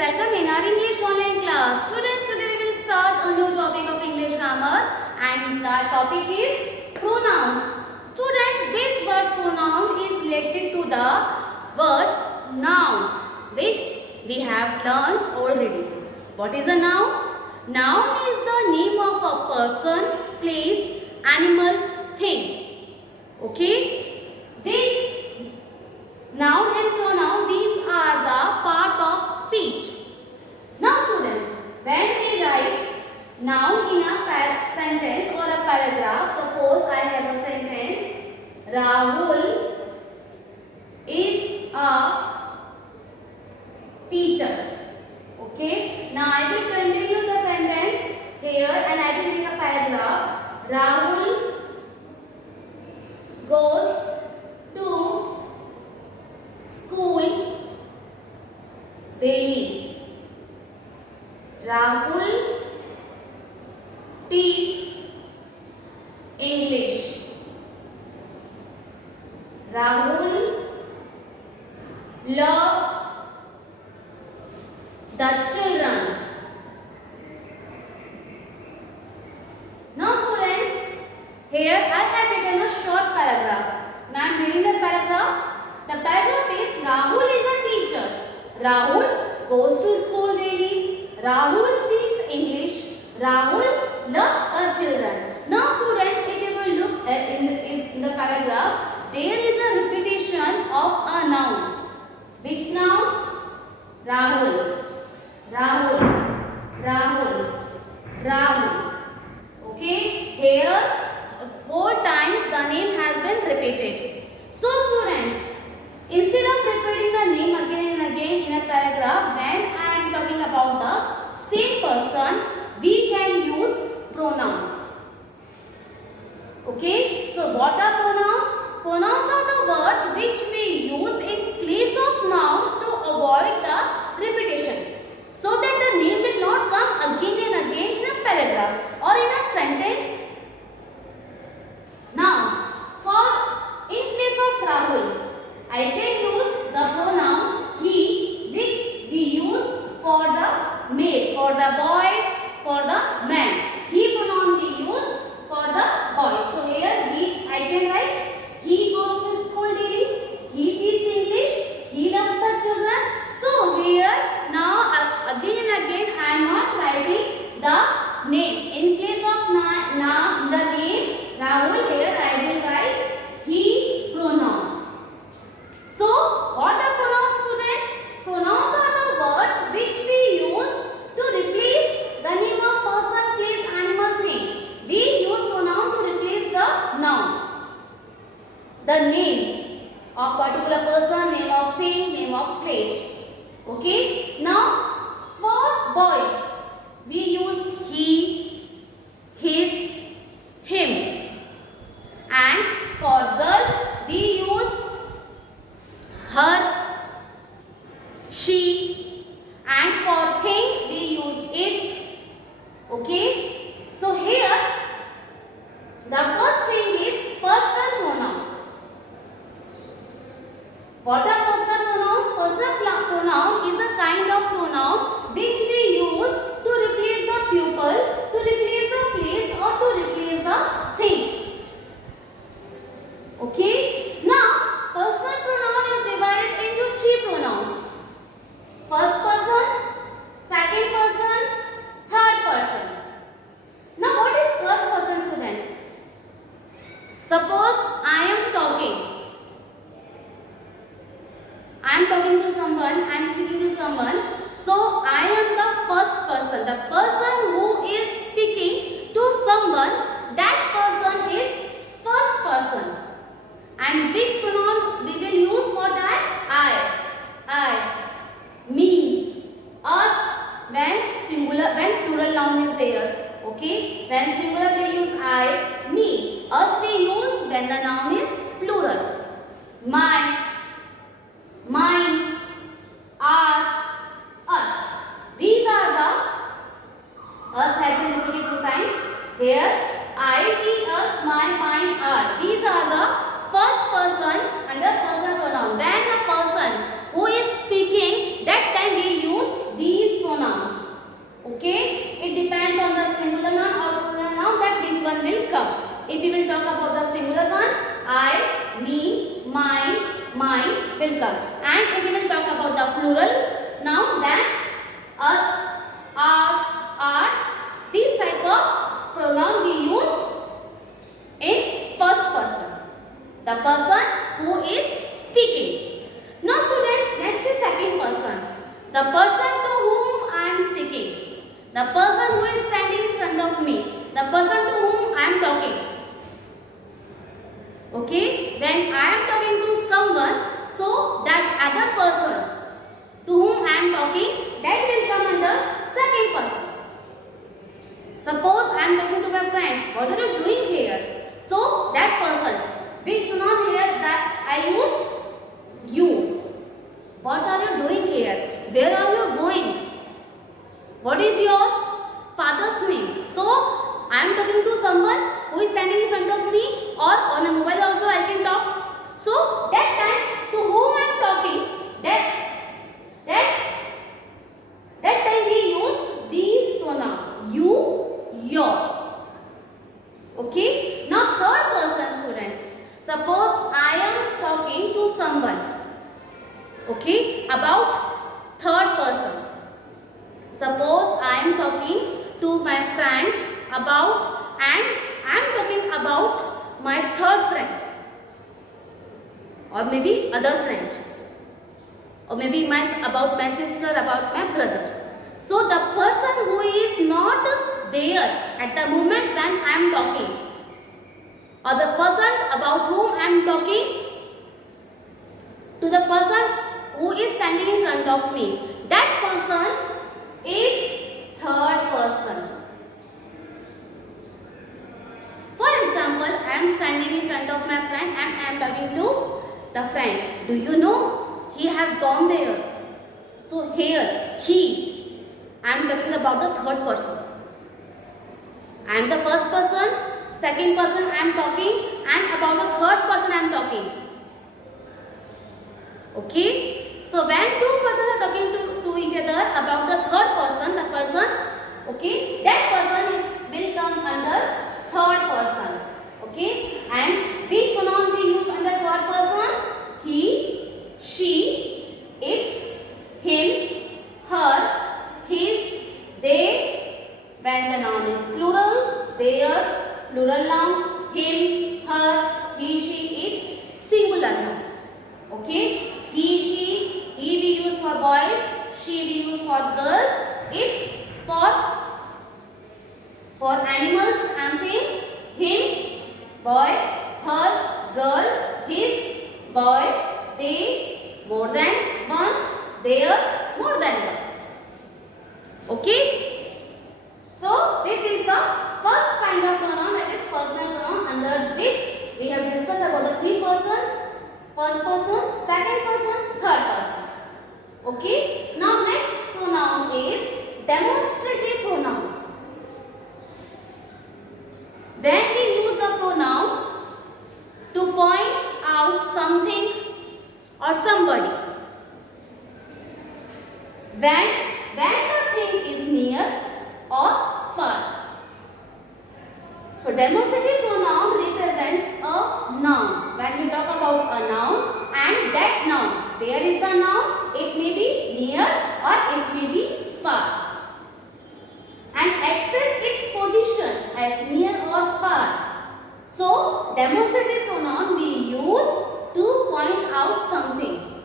welcome in our English online class. Students, today we will start a new topic of English grammar and our topic is pronouns. Students, this word pronoun is related to the word nouns which we have learned already. What is a noun? Noun is the name of a person, place, animal, thing. Okay? This noun and pronoun, these are the part of speech. Now students, when we write noun in a sentence or a paragraph, suppose I have a sentence, Rahul is a teacher. Okay, now I will continue the sentence here and I will make a paragraph. Rahul goes to school daily. Rahul teaches English. Rahul loves the children. Now students, here I have written a short paragraph. Now I am reading the paragraph. The paragraph is Rahul is a teacher. Rahul goes to school daily. Rahul teaches English. Rahul loves the children. Now students, if you will look in the paragraph, there is a repetition of a noun. Which noun? Rahul. Rahul. Rahul. Rahul. Okay, here 4 times the name has been repeated. So students, instead of repeating the name again and again in a paragraph, when I am talking about the same person, we can use pronoun. Okay, so what are pronouns? Pronouns are the words which we use in place of noun to avoid the repetition, so that the name will not come again and again in a paragraph or in a sentence. Now, in place of Rahul, I can use the pronoun he, which we use for the male, for the boys, for the man. He pronoun we use for the boys. So here I can write he goes to school daily, he teaches English, he loves the children. So here now again and again I am not writing the name. In place of the name Rahul, here I will write he pronoun. So what are pronouns students? Pronouns are the words which we use to replace the name of person, place, animal, thing. We use pronoun to replace the noun, the name of particular person, name of thing, name of place. Okay. Now for boys we use he, his, him, and for girls we use her, she, and for things we use it. Okay. So here the first thing is personal pronoun. What are personal pronouns? Personal pronoun is a kind of pronoun which we use to replace the pupil, to replace the place, or to replace the things. Okay. Now, personal pronoun is divided into 3 pronouns. First person, second person, third person. Now, what is first person students? Suppose I am talking to someone, I am speaking to someone. So, I am the first person. The person who is speaking to someone, that person is first person. And which pronoun we will use for that? I, me, us when plural noun is there. Okay? When singular we use I, me. Us we use when the noun is plural. My, mine, our, us. These are the us has been repeated 2 times. Here I, we, us, my, mine, our. These are the first person under personal pronoun. When a person who is speaking, that time we use these Okay, it depends on the singular noun or plural noun that which one will come. If we will talk about the singular one, I, me, mine, mine will come. And if we will talk about the plural noun, then us, our, ours, these type of pronoun we use in first person, the person who is speaking. Now students, next is second person, the person to whom I am speaking. The person who is standing in front of me, the person to whom I am talking. Okay, when I am talking to someone, so that other person to whom I am talking, that will come under second person. Suppose I am talking to my friend, what are you doing here? So that person, which pronoun here that I used? You. What are you doing here? Where are you going? What is your father's name? So, I am talking to someone who is standing in front of me, or on a mobile also I can talk. So, that time to whom I am talking, that time we use these pronouns. You, your. Okay. Now, third person students. Suppose I am talking to someone. Okay. About third person. Suppose I am talking to my friend about, and I am talking about my third friend, or maybe other friend, or maybe about my sister, about my brother. So the person who is not there at the moment when I am talking, or the person about whom I am talking, to the person who is standing in front of me, that person is third person. For example, I am standing in front of my friend and I am talking to the friend. Do you know? He has gone there. So here, he. I am talking about the third person. I am the first person, second person I am talking, and about the third person I am talking. Okay? So when two persons are talking to each other about the third person, the person, okay, that person will come under third person. Okay, and which pronoun we use under third person? He, she, it, him, her, his, they. When the noun is plural, their, plural noun, him, her, he, she, it, singular noun. Okay, he, she. He we use for boys, she we use for girls, it for animals and things, him, boy, her, girl, his, boy, they, more than one, their, more than one. Okay? So, this is the first kind of pronoun, that is personal pronoun, under which we have discussed about the three persons, first person, second person, third person. Okay, now next pronoun is demonstrative pronoun. When we use a pronoun to point out something or somebody, when the thing is near or far. So demonstrative pronoun represents a noun. When we talk about a noun, and that noun, where is the noun? It may be near or it may be far, and express its position as near or far. So demonstrative pronoun we use to point out something.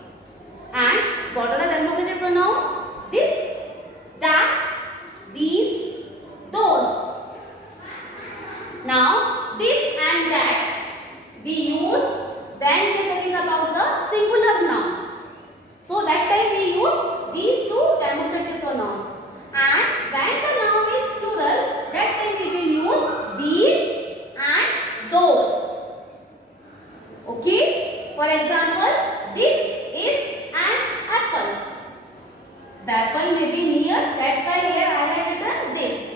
And what are the demonstrative pronouns? This, that, these, those. Now this and that we use when we are talking about the singular noun. So that time we use these two demonstrative pronouns. And when the noun is plural, that time we will use these and those. Okay? For example, this is an apple. The apple may be near, that's why here I have written this.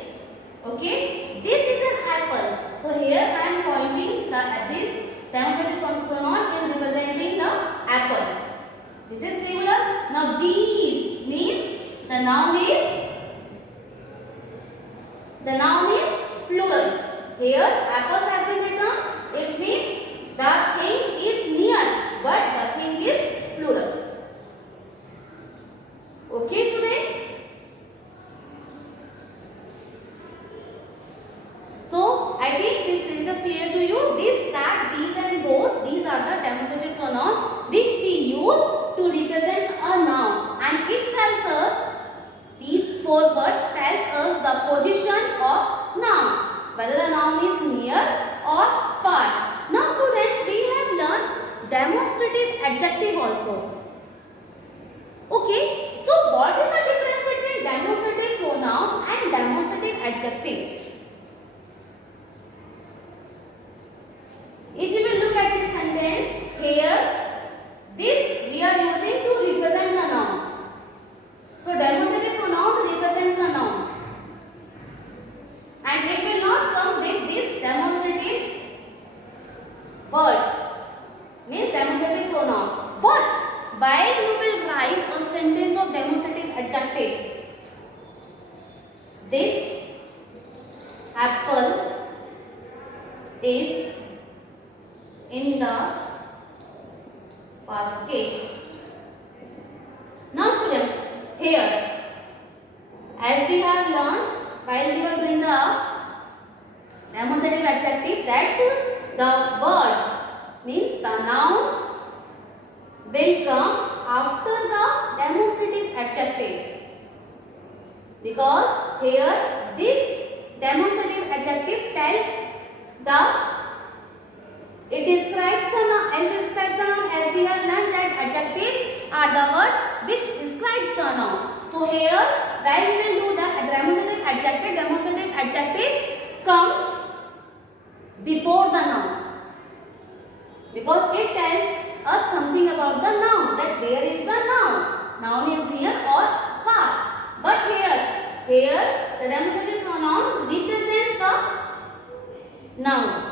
Okay? This is an apple. So here I am pointing this demonstrative pronoun is representing the apple. This is singular. Now these means the noun is The noun is plural. Here apples has been written. It means the thing is near, but the thing is plural. Okay, students? So I think this is just clear to you. This, that, these and those, these are the demonstrative pronoun which we use to represent a noun, and it tells us, these four words tells us the position of noun, whether the noun is near or far. Now students, we have learned demonstrative adjective also. Okay, so what is the difference between demonstrative pronoun and demonstrative adjective? If you will look at this sentence here, this we are using to represent the noun. So demonstrative pronoun represents the noun, and it will not come with this demonstrative word, means demonstrative pronoun. But while you will write a sentence of demonstrative adjective, this apple is in the basket. Now students, here as we have learned while we were doing the demonstrative adjective, that the word means the noun will come after the demonstrative adjective, because here this demonstrative adjective tells the, it describes the noun, as we have learned that adjectives are the words which describes the noun. So here while we will do the demonstrative adjectives comes before the noun, because it tells us something about the noun, that where is the noun. Noun is near or far. But here the demonstrative pronoun represents the noun.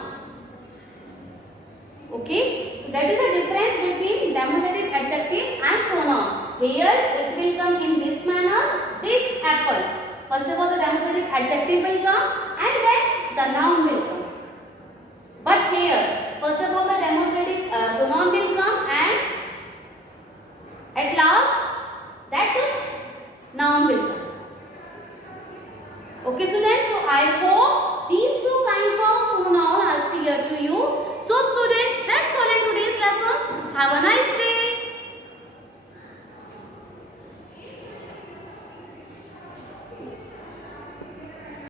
Okay, so that is the difference between demonstrative adjective and pronoun. Here it will come in this manner, this apple. First of all the demonstrative adjective will come and then the noun will come. But here first of all the demonstrative